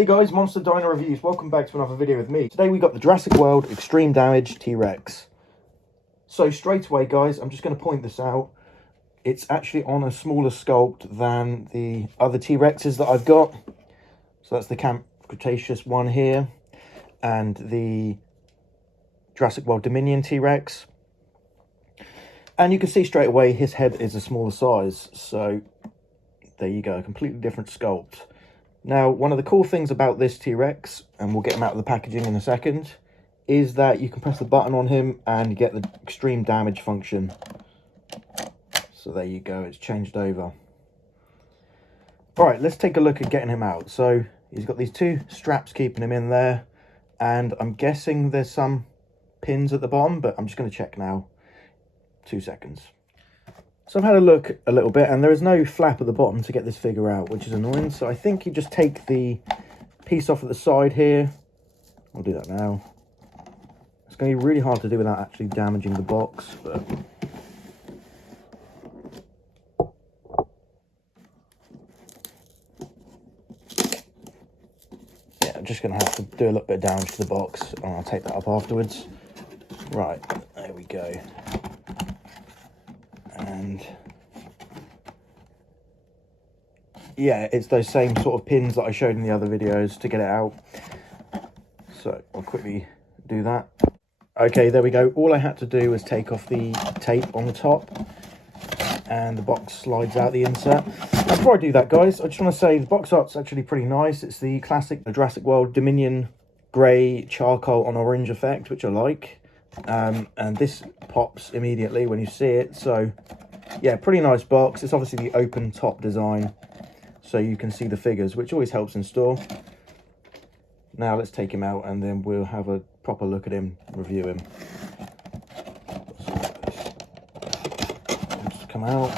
Hey guys, Monster Dino Reviews. Welcome back to another video with me. Today we got the Jurassic World Extreme Damage T-Rex. So straight away guys, I'm just going to point this out. It's actually on a smaller sculpt than the other T-Rexes that I've got. So that's the Camp Cretaceous one here and the Jurassic World Dominion T-Rex. And you can see straight away his head is a smaller size. So there you go, a completely different sculpt. Now, one of the cool things about this T-Rex, and we'll get him out of the packaging in a second, is that you can press the button on him and get the extreme damage function. So there you go, it's changed over. Alright, let's take a look at getting him out. So he's got these two straps keeping him in there, and I'm guessing there's some pins at the bottom, but I'm just going to check now. 2 seconds. So I've had a look a little bit, and there is no flap at the bottom to get this figure out, which is annoying. So I think you just take the piece off at the side here. I'll do that now. It's going to be really hard to do without actually damaging the box, but yeah, I'm just going to have to do a little bit of damage to the box, and I'll take that up afterwards. Right, there we go. And yeah, it's those same sort of pins that I showed in the other videos to get it out. So I'll quickly do that. Okay, there we go. All I had to do was take off the tape on the top, and the box slides out the insert. Now, before I do that, guys, I just want to say the box art's actually pretty nice. It's the classic Jurassic World Dominion grey charcoal on orange effect, which I like. And this pops immediately when you see it. So yeah, pretty nice box. It's obviously the open top design, so you can see the figures, which always helps in store. Now let's take him out and then we'll have a proper look at him, review him. Just come out.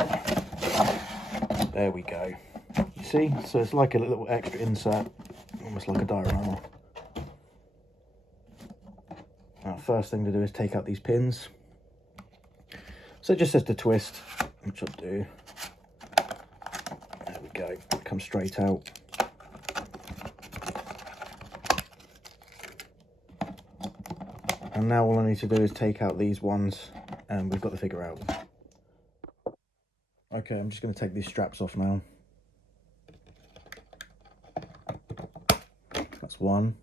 There we go. You see? So it's like a little extra insert, almost like a diorama. Now, first thing to do is take out these pins. So it just says to twist, which I'll do. There we go, it comes straight out. And now all I need to do is take out these ones and we've got the figure out. Okay, I'm just going to take these straps off now. That's one.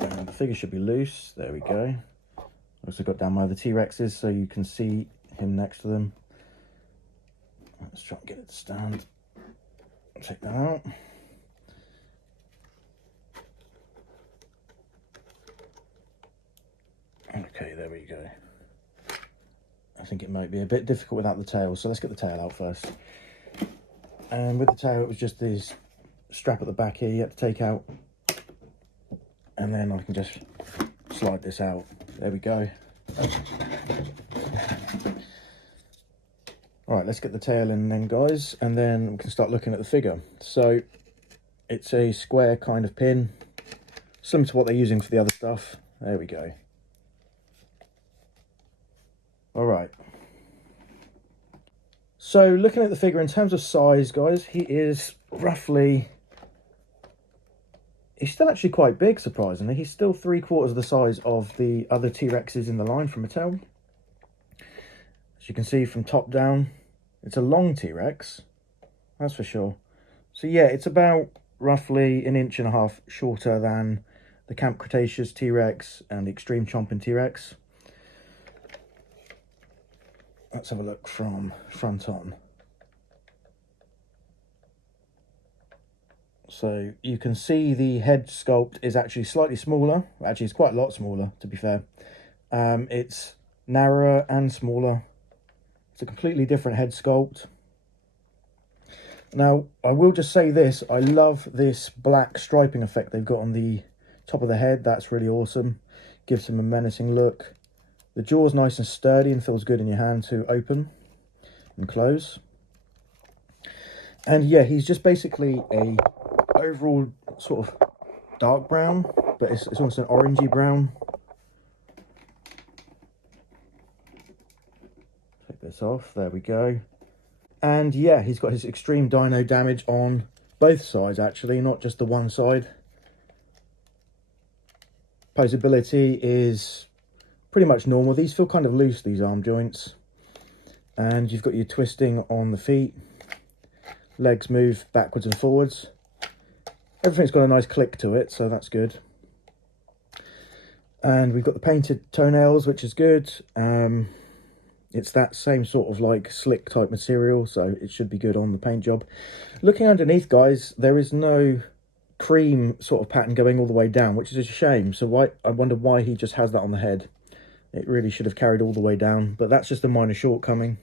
And the figure should be loose. There we go. I also got down my other T-Rexes so you can see him next to them. Let's try and get it to stand. Take that out. Okay, there we go. I think it might be a bit difficult without the tail, so let's get the tail out first. And with the tail, it was just this strap at the back here you have to take out. And then I can just slide this out. There we go. Alright, let's get the tail in then, guys, and then we can start looking at the figure. So it's a square kind of pin, similar to what they're using for the other stuff. There we go. Alright. So looking at the figure in terms of size, guys, he is roughly... He's still actually quite big, surprisingly. He's still 3/4 the size of the other T-Rexes in the line from Mattel. As you can see from top down, it's a long T-Rex, that's for sure. So yeah, it's about roughly 1.5 inches shorter than the Camp Cretaceous T-Rex and the Extreme Chomping T-Rex. Let's have a look from front on. So you can see the head sculpt is actually slightly smaller. Actually, it's quite a lot smaller, to be fair. It's narrower and smaller. It's a completely different head sculpt. Now, I will just say this. I love this black striping effect they've got on the top of the head. That's really awesome. Gives him a menacing look. The jaw's nice and sturdy and feels good in your hand to open and close. And yeah, he's just basically a overall sort of dark brown, but it's almost an orangey brown. Take this off, there we go. And yeah, he's got his extreme dino damage on both sides actually, not just the one side. Posability is pretty much normal. These feel kind of loose, these arm joints. And you've got your twisting on the feet. Legs move backwards and forwards. Everything's got a nice click to it, so that's good. And we've got the painted toenails, which is good. It's that same sort of like slick type material, so it should be good on the paint job. Looking underneath, guys, there is no cream sort of pattern going all the way down, which is a shame. So I wonder why he just has that on the head. It really should have carried all the way down, but that's just a minor shortcoming.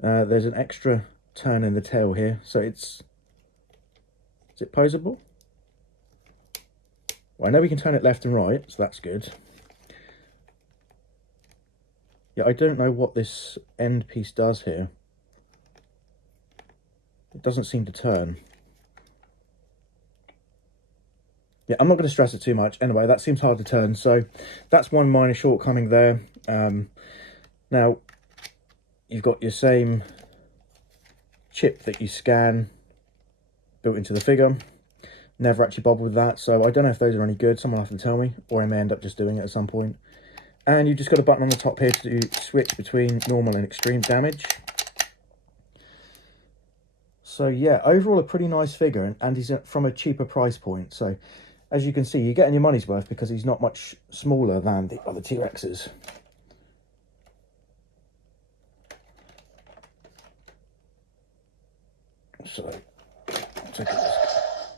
There's an extra turn in the tail here, so is it posable? Well, I know we can turn it left and right, so that's good. Yeah, I don't know what this end piece does here. It doesn't seem to turn. Yeah, I'm not going to stress it too much. Anyway, that seems hard to turn, so that's one minor shortcoming there. Now, you've got your same chip that you scan built into the figure. Never actually bothered with that, so I don't know if those are any good. Someone will have to tell me, or I may end up just doing it at some point. And you've just got a button on the top here to switch between normal and extreme damage. So yeah, overall a pretty nice figure, and he's from a cheaper price point. So as you can see, you're getting your money's worth because he's not much smaller than the other T-Rexes. So, take it.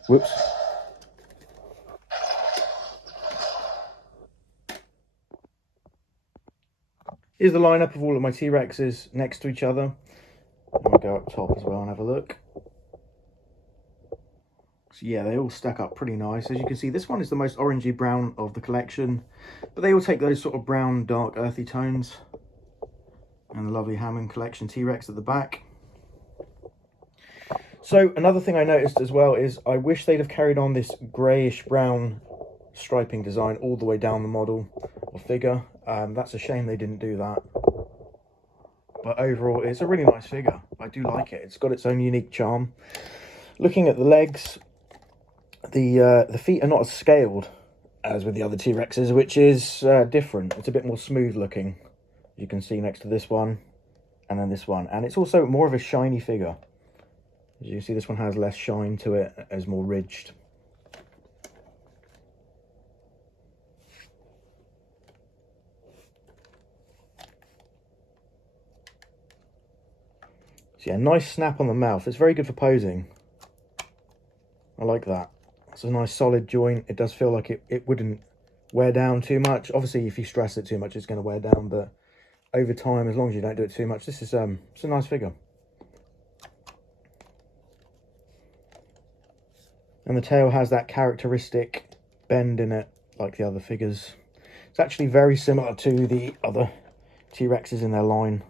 Whoops. Here's the lineup of all of my T-Rexes next to each other. I'll go up top as well and have a look. So yeah, they all stack up pretty nice. As you can see, this one is the most orangey brown of the collection, but they all take those sort of brown, dark, earthy tones. And the lovely Hammond Collection T-Rex at the back. So another thing I noticed as well is I wish they'd have carried on this greyish brown striping design all the way down the model or figure. That's a shame they didn't do that. But overall, it's a really nice figure. I do like it. It's got its own unique charm. Looking at the legs, the feet are not as scaled as with the other T-Rexes, which is different. It's a bit more smooth looking, as you can see next to this one and then this one. And it's also more of a shiny figure. As you see, this one has less shine to it, is more ridged. So yeah, nice snap on the mouth. It's very good for posing. I like that. It's a nice solid joint. It does feel like it wouldn't wear down too much. Obviously, if you stress it too much, it's going to wear down. But over time, as long as you don't do it too much, this is it's a nice figure. And the tail has that characteristic bend in it, like the other figures. It's actually very similar to the other T-Rexes in their line.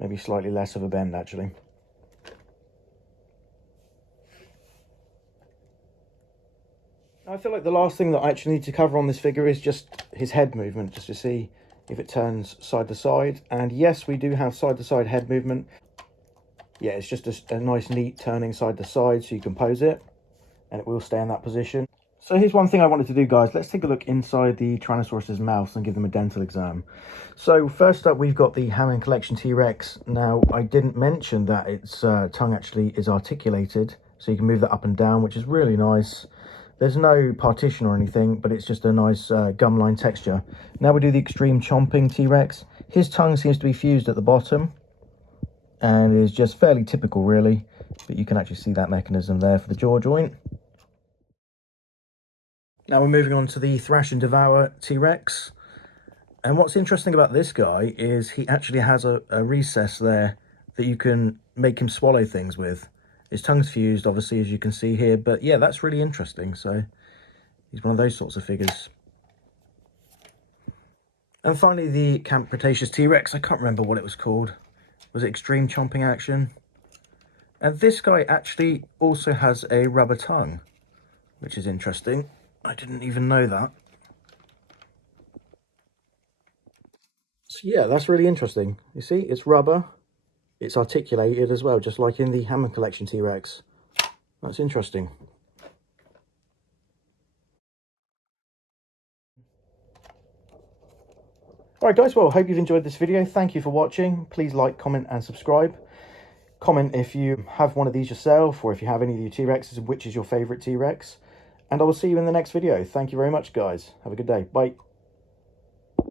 Maybe slightly less of a bend, actually. I feel like the last thing that I actually need to cover on this figure is just his head movement, just to see if it turns side to side. And yes, we do have side to side head movement. Yeah, it's just a nice, neat turning side to side so you can pose it, and it will stay in that position. So here's one thing I wanted to do, guys. Let's take a look inside the Tyrannosaurus's mouth and give them a dental exam. So first up, we've got the Hammond Collection T-Rex. Now, I didn't mention that its tongue actually is articulated, so you can move that up and down, which is really nice. There's no partition or anything, but it's just a nice gum line texture. Now we do the extreme Chomping T-Rex. His tongue seems to be fused at the bottom, and is just fairly typical, really. But you can actually see that mechanism there for the jaw joint. Now we're moving on to the Thrash N Devour T.Rex. And what's interesting about this guy is he actually has a recess there that you can make him swallow things with. His tongue's fused, obviously, as you can see here. But yeah, that's really interesting. So he's one of those sorts of figures. And finally, the Camp Cretaceous T-Rex. I can't remember what it was called. Was it Extreme Chomping Action? And this guy actually also has a rubber tongue, which is interesting. I didn't even know that. So yeah, that's really interesting. You see, it's rubber. It's articulated as well, just like in the Hammond Collection T-Rex. That's interesting. Alright guys, well, I hope you've enjoyed this video. Thank you for watching. Please like, comment and subscribe. Comment if you have one of these yourself, or if you have any of your T-Rexes, which is your favourite T-Rex. And I will see you in the next video. Thank you very much, guys. Have a good day. Bye.